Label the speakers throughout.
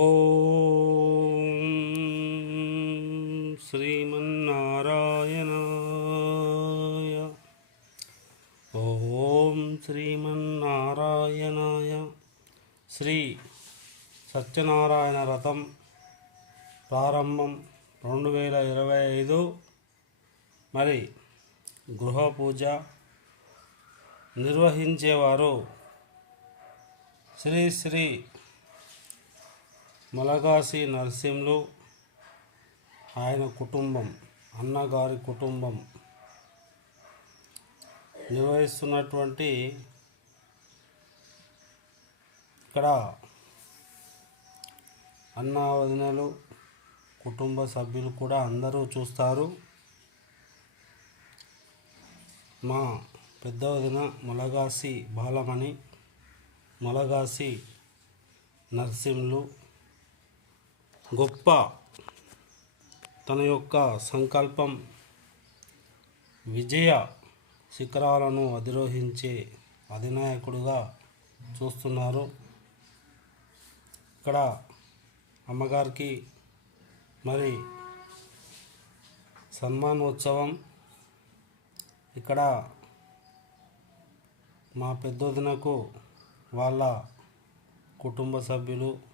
Speaker 1: ఓం శ్రీమన్నారాయణాయ ఓం శ్రీమన్నారాయణాయ శ్రీ సత్యనారాయణ రథం ప్రారంభం రెండు వేల ఇరవై ఐదు మరి గృహ పూజ నిర్వహించేవారు శ్రీ శ్రీ మలగాసి నరసింహులు ఆయన కుటుంబం అన్నగారి కుటుంబం నిర్వహిస్తున్నటువంటి ఇక్కడ అన్న వదినలు కుటుంబ సభ్యులు కూడా అందరూ చూస్తారు. మా పెద్ద వదిన మొలగాసి బాలమణి మొలగాసి నరసింహులు గొప్ప తన యొక్క సంకల్పం విజయ శిఖరాలను అధిరోహించే అధినాయకుడుగా చూస్తున్నారు. ఇక్కడ అమ్మగారికి మరి సన్మానోత్సవం. ఇక్కడ మా పెద్దొదినకు వాళ్ళ కుటుంబ సభ్యులు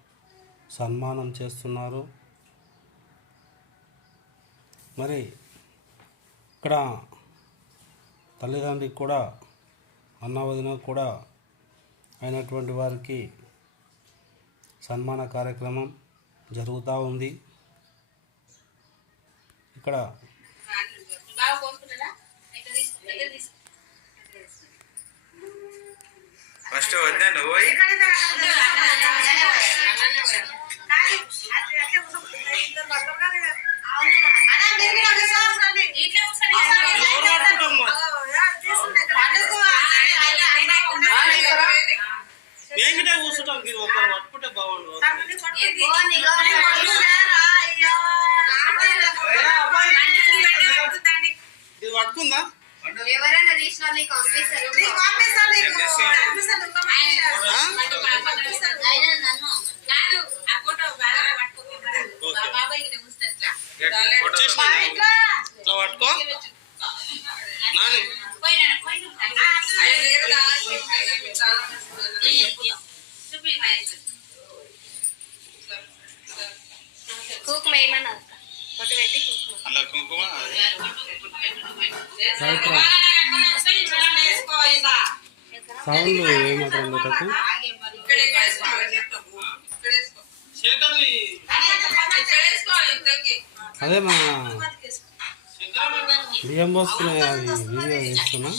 Speaker 1: సన్మానం చేస్తున్నారు. మరి ఇక్కడ తల్లిదండ్రికి కూడా అన్నవదిన కూడా అయినటువంటి వారికి సన్మాన కార్యక్రమం జరుగుతూ ఉంది. ఇక్కడ
Speaker 2: ఫస్ట్ వద్దా నువ్వు పోయి.
Speaker 1: ఏంగిటే కూర్చుంటాం మీరు ఒకరు పట్టుకుంటే బాగుండు ఇది పట్టుకుందా
Speaker 3: ఎవరైనా తీసిన నీకు పంపిస్తారు ఆయన
Speaker 1: ఇట్లా పట్టుకో. నాని
Speaker 3: కుక్ మేమన్నా పొట్టు పెట్టి
Speaker 2: అలా కుంకుమ
Speaker 1: సౌండ్ ఏమంటారు అదే మా బియ్యం పోసుకునే అది వీడియో చేస్తున్నా.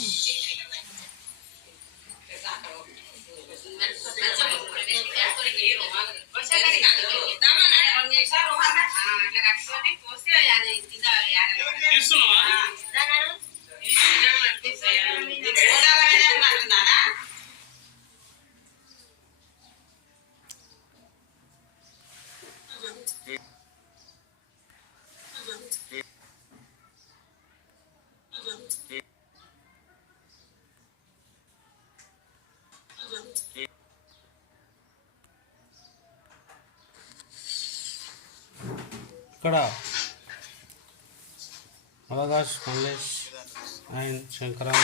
Speaker 1: తీస్తున్నావా ఇక్కడ మలగాష్ మల్లేష్ అండ్ శంకరం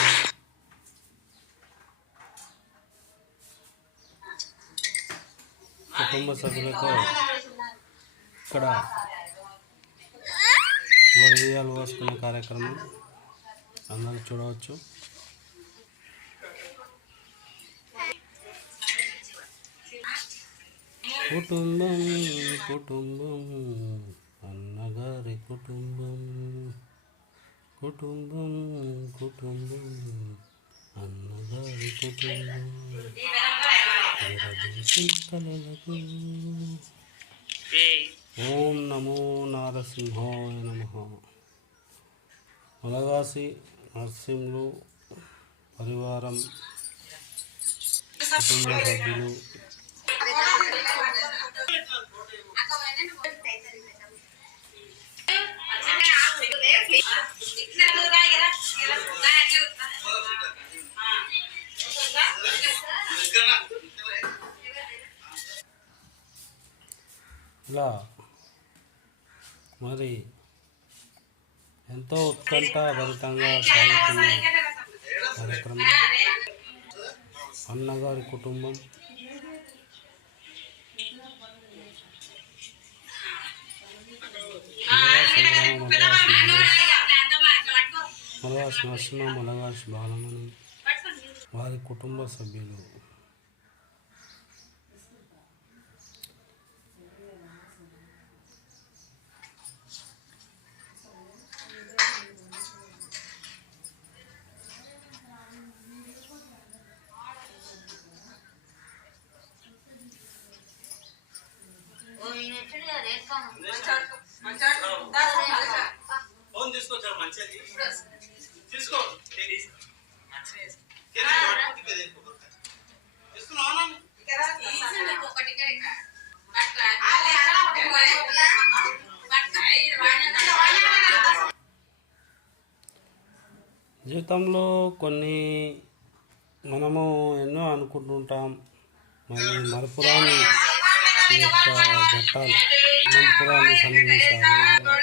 Speaker 1: కుటుంబ సభ్యులతో ఇక్కడ వడియాలు పోసుకునే కార్యక్రమం అందరూ చూడవచ్చు. కుటుంబం కుటుంబం. అన్నగారి కుటుంబం కుటుంబం కుటుంబం అన్నగారి కుటుంబం. కలలకు ఓం నమో నారసింహాయ నమ. మలగాసి నరసింహులు పరివారం కుటుంబ సభ్యులు.
Speaker 2: ఇలా మరి ఎంతో ఉత్కంఠ భరితంగా సాగుతున్న కార్యక్రమం అన్నగారి కుటుంబం మలగాస్ నరసింహ మలగాస్ బాలమణి వారి కుటుంబ సభ్యులు.
Speaker 4: ఫోన్ తీసుకొచ్చారు మంచిగా
Speaker 2: జీవితంలో కొన్ని మనము ఎన్నో అనుకుంటుంటాం. మరి మరపురాని యొక్క ఘట్టాలు మరపురాని సన్నివేశాలు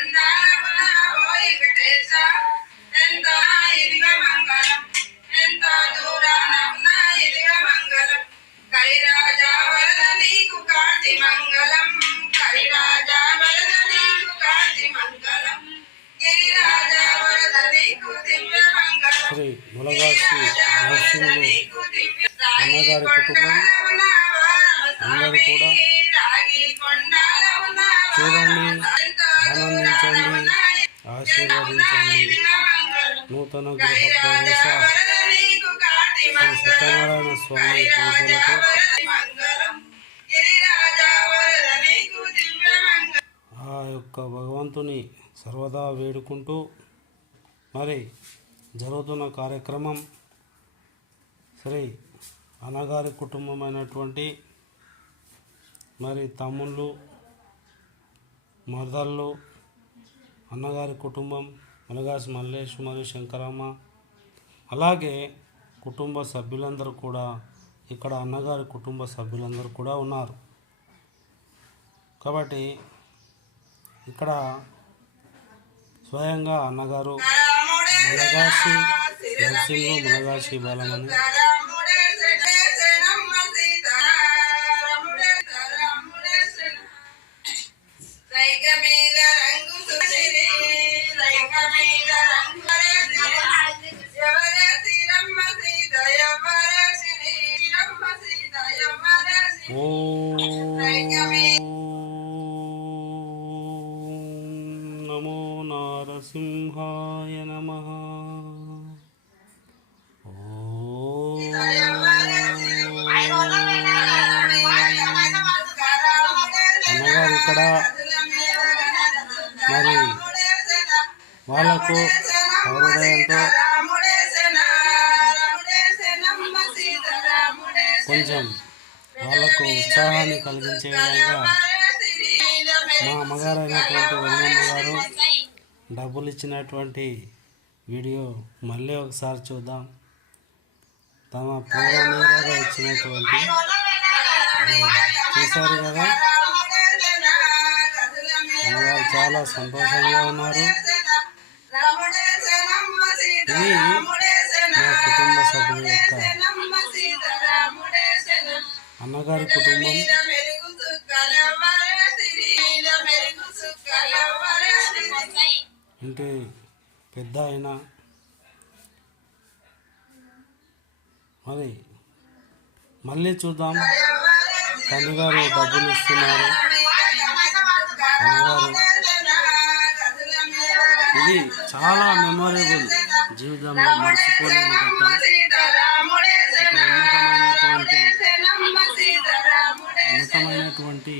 Speaker 2: ములగాసి నరసింహులు అన్నగారి కుటుంబం అందరూ కూడా చూడండి ఆనందించండి ఆశీర్వదించండి. నూతన గృహ ప్రవేశ సత్యనారాయణ స్వామి పూజలకు ఆ యొక్క భగవంతుని సర్వదా వేడుకుంటూ మరి జరుగుతున్న కార్యక్రమం శ్రీ అన్నగారి కుటుంబమైనటువంటి మరి తమ్ముళ్ళు మరదళ్ళు అన్నగారి కుటుంబం మలగాసి మల్లేష్ మరియు శంకరమ్మ అలాగే కుటుంబ సభ్యులందరూ కూడా ఇక్కడ అన్నగారి కుటుంబ సభ్యులందరూ కూడా ఉన్నారు. కాబట్టి ఇక్కడ స్వయంగా అన్నగారు ములగాసి నరసింహు ములగాసి బాలమని మరి వాళ్ళకు హృదయంతో కొంచెం వాళ్ళకు ఉత్సాహాన్ని కలిగించే విధంగా మా అమ్మగారు అయినటువంటి వదినమ్మ గారు డబ్బులు ఇచ్చినటువంటి వీడియో మళ్ళీ ఒకసారి చూద్దాం. తమ ప్రేమ ఇచ్చినటువంటి చూశారు కదా? చాలా సంతోషంగా ఉన్నారు. ఇది మా కుటుంబ సభ్యుల యొక్క అన్నగారి కుటుంబం. ఇంటి పెద్ద ఆయన. మరి మళ్ళీ చూద్దాం. తల్లిగారు డబ్బులు ఇస్తున్నారు. అమ్మగారు ఇది చాలా మెమొరబుల్ జీవితంలో మర్చిపోలేని ఘట్టం ఉన్నతమైనటువంటి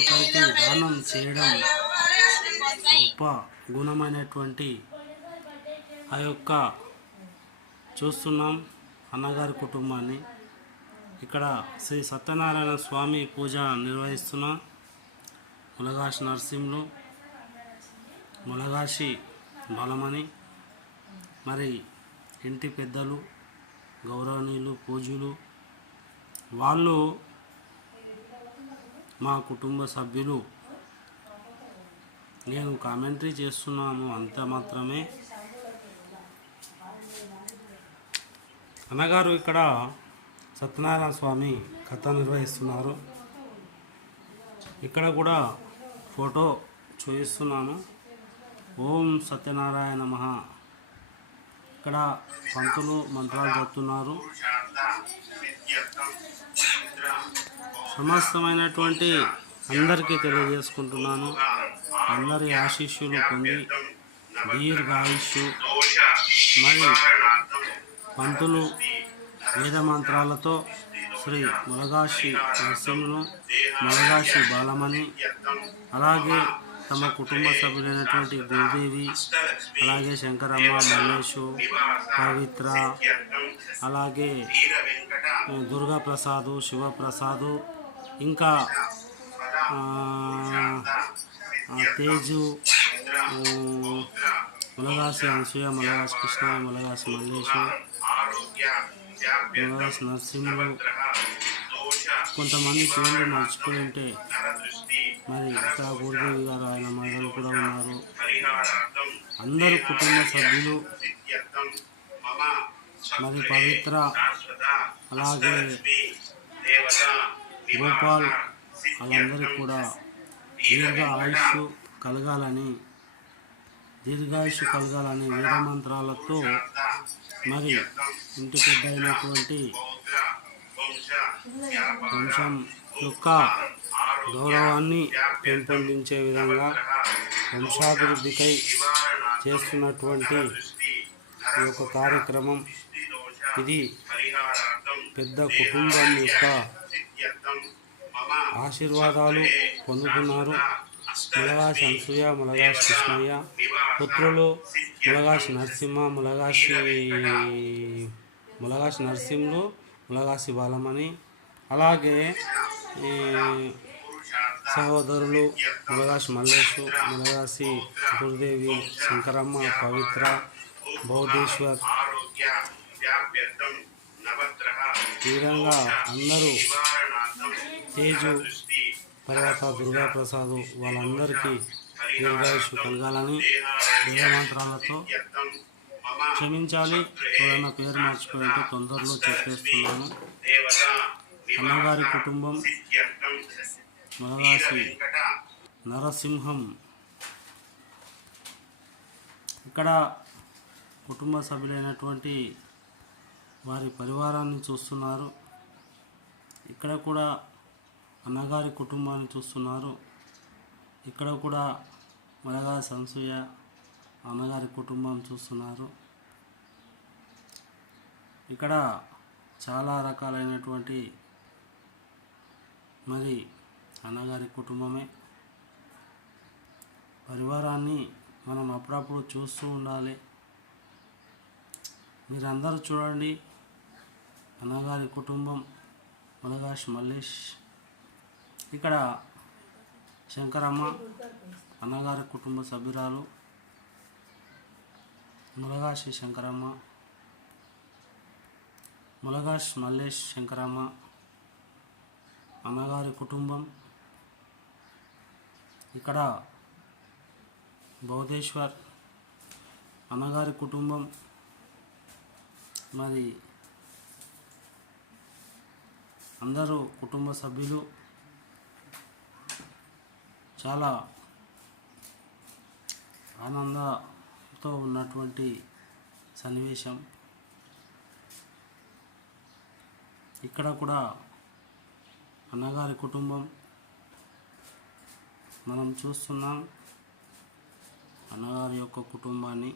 Speaker 2: ఒకరికి దానం చేయడం గొప్ప గుణమైనటువంటి ఆ యొక్క చూస్తున్నాం అన్నగారి కుటుంబాన్ని. ఇక్కడ శ్రీ సత్యనారాయణ స్వామి పూజ నిర్వహిస్తున్నాం. ములగాసి నరసింహులు ములగాసి బలమని మరి ఇంటి పెద్దలు గౌరవనీయులు పూజలు వాళ్ళు
Speaker 1: మా కుటుంబ సభ్యులు. నేను కామెంటరీ చేస్తున్నాను అంత మాత్రమే. అన్నగారు ఇక్కడ సత్యనారాయణ స్వామి కథ నిర్వహిస్తున్నారు. ఇక్కడ కూడా ఫోటో చూపిస్తున్నాను ఓం సత్యనారాయణ మహ ఇక్కడ పంతులు మంత్రాలు చెప్తున్నారు. సమస్తమైనటువంటి అందరికీ తెలియజేసుకుంటున్నాను. అందరి ఆశీస్సులు పొంది దీర్ఘాయుష్యు. మరి పంతులు వేద మంత్రాలతో శ్రీ ములగాశి నరసింహను ములగాశి బాలమణి అలాగే తమ కుటుంబ సభ్యులైనటువంటి గురుదేవి అలాగే శంకరమ్మ మల్లేషు పవిత్ర అలాగే దుర్గా ప్రసాదు శివప్రసాదు ఇంకా తేజు ఆ, ములగాసి అనసూయ ములగాసి కృష్ణ ములగాసి మల్లేషు ములగాసి నరసింహుడు కొంతమంది పేర్లు మర్చిపోయి ఉంటే మరి ఇక్కడ గురుదేవి గారు ఆయన మహిళలు కూడా ఉన్నారు అందరు కుటుంబ సభ్యులు మరి పవిత్ర అలాగే గోపాల్ వాళ్ళందరికీ కూడా దీర్ఘ ఆయుష్ కలగాలని దీర్ఘాయుష్ కలగాలని వేద మంత్రాలతో మరి ఇంటి పెద్ద అయినటువంటి వంశం యొక్క గౌరవాన్ని పెంపొందించే విధంగా వంశాభివృద్ధికై చేస్తున్నటువంటి ఈ యొక్క కార్యక్రమం. ఇది పెద్ద కుటుంబం యొక్క ఆశీర్వాదాలు పొందుతున్నారు. ములగాసి అనసూయ ములగాసి కృష్ణయ్య పుత్రులు ములగాసి నరసింహ ములగాసి ములగాసి నరసింహులు ములగాసి బాలమణి అలాగే సహోదరులు ములగాసి మల్లేషు ములగాసి గురుదేవి శంకరమ్మ పవిత్ర బౌద్ధేశ్వర్. ఈ విధంగా అందరూ తేజు తర్వాత దుర్గా ప్రసాద్ వాళ్ళందరికీ దీర్ఘాయుష్ కలగాలని వేదమంత్రాలతో క్షమించాలి. ఎవరైనా పేరు మార్చుకోవాలంటే తొందరలో చెప్పేస్తున్నాను. అన్నగారి కుటుంబం మనరాశి నరసింహం. ఇక్కడ కుటుంబ సభ్యులైనటువంటి వారి పరివారాన్ని చూస్తున్నారు. ఇక్కడ కూడా అన్నగారి కుటుంబాన్ని చూస్తున్నారు. ఇక్కడ కూడా మలగారి సంసూయ అన్నగారి కుటుంబం చూస్తున్నారు. ఇక్కడ చాలా రకాలైనటువంటి మరి అన్నగారి కుటుంబమే. పరివారాన్ని మనం అప్పుడప్పుడు చూస్తూ ఉండాలి. మీరందరూ చూడండి. అన్నగారి కుటుంబం ములగాష్ మల్లేష్. ఇక్కడ శంకరమ్మ అన్నగారి కుటుంబ సభ్యురాలు. ములగాషి శంకరమ్మ ములగాష్ మల్లేష్ శంకరమ్మ. అన్నగారి కుటుంబం. ఇక్కడ బౌద్ధేశ్వర్ అన్నగారి కుటుంబం. మరి అందరూ కుటుంబ సభ్యులు. చాలా ఆనంద తో ఉన్నటువంటి సన్నివేశం. ఇక్కడ కూడా అన్నగారి కుటుంబం. మనం చూస్తున్నాం అన్నగారి యొక్క కుటుంబాన్ని.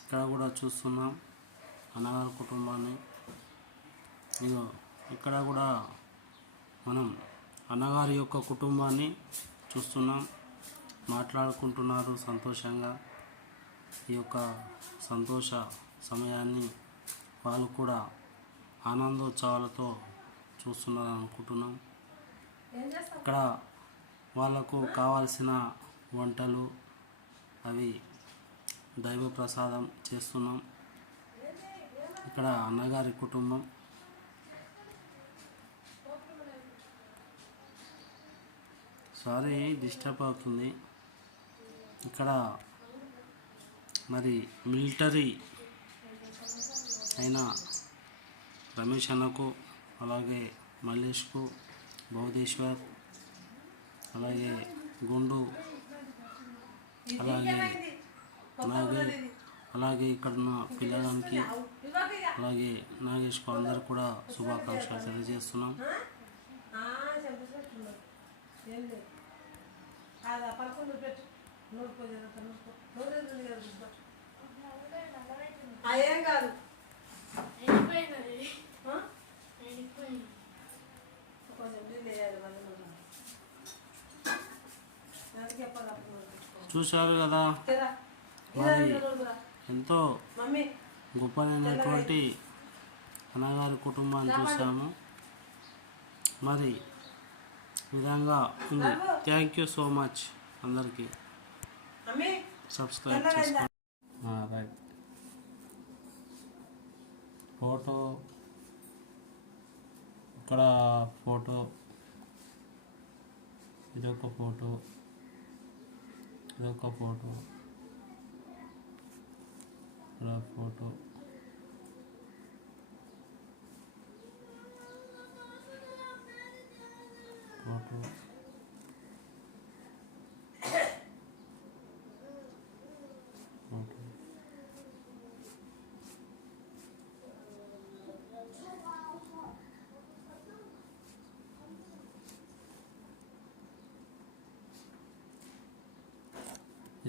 Speaker 1: ఇక్కడ కూడా చూస్తున్నాం అన్నగారి కుటుంబాన్ని. ఇదిగో ఇక్కడ కూడా మనం అన్నగారి యొక్క కుటుంబాన్ని చూస్తున్నాం. మాట్లాడుకుంటున్నారు సంతోషంగా. ఈ యొక్క సంతోష సమయాన్ని వాళ్ళు కూడా ఆనందోత్సవాలతో చూస్తున్నారు అనుకుంటున్నాం. ఇక్కడ వాళ్ళకు కావాల్సిన వంటలు అవి దైవ ప్రసాదం చేస్తున్నాం. ఇక్కడ అన్నగారి కుటుంబం. సారీ డిస్టర్బ్ అవుతుంది. ఇక్కడ మరి మిలిటరీ అయిన రమేష్ అన్నకు అలాగే మల్లేష్కు బౌద్ధేశ్వర్ అలాగే గుండు అలాగే అలాగే అలాగే ఇక్కడున్న పిల్లడానికి అలాగే నాగేష్కు అందరు కూడా శుభాకాంక్షలు తెలియజేస్తున్నాం
Speaker 5: ఏం
Speaker 1: చూశారు కదా
Speaker 5: తెరా.
Speaker 1: మరి. ఎంతో
Speaker 5: మమ్మీ.
Speaker 1: గొప్పనైనటువంటి అన్నగారి కుటుంబాన్ని చూసాము మరి విధంగా ఉంది. థ్యాంక్ యూ సో మచ్ అందరికీ.
Speaker 5: మమ్మీ
Speaker 1: సబ్స్క్రైబ్ చేసుకోండి రైట్ ఫోటో ఇక్కడ ఫోటో ఇదొక ఫోటో ఇదొక ఫోటో ఇక్కడ ఫోటో ఫోటో ఫోటో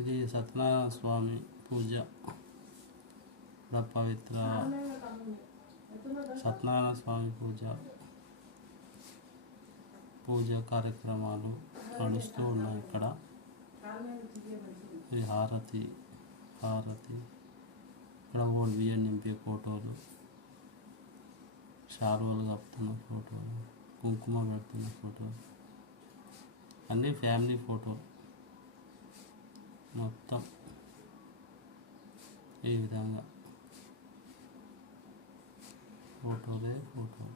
Speaker 1: ఇది సత్యనారాయణ స్వామి పూజ. ఇక్కడ పవిత్ర సత్యనారాయణ స్వామి పూజ. పూజ కార్యక్రమాలు నడుస్తూ ఉన్నాయి ఇక్కడ. ఇది హారతి హారతి. ఇక్కడ ఓల్డ్ బియ్యం నింపే ఫోటోలు. షార్వలు కప్పుతున్న ఫోటోలు. కుంకుమ పెడుతున్న ఫోటోలు. అన్నీ ఫ్యామిలీ ఫోటోలు మొత్తం ఈ విధంగా ఫోటోలే ఫోటోలు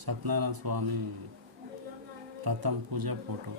Speaker 1: సత్యనారాయణ స్వామి రథం పూజ ఫోటో.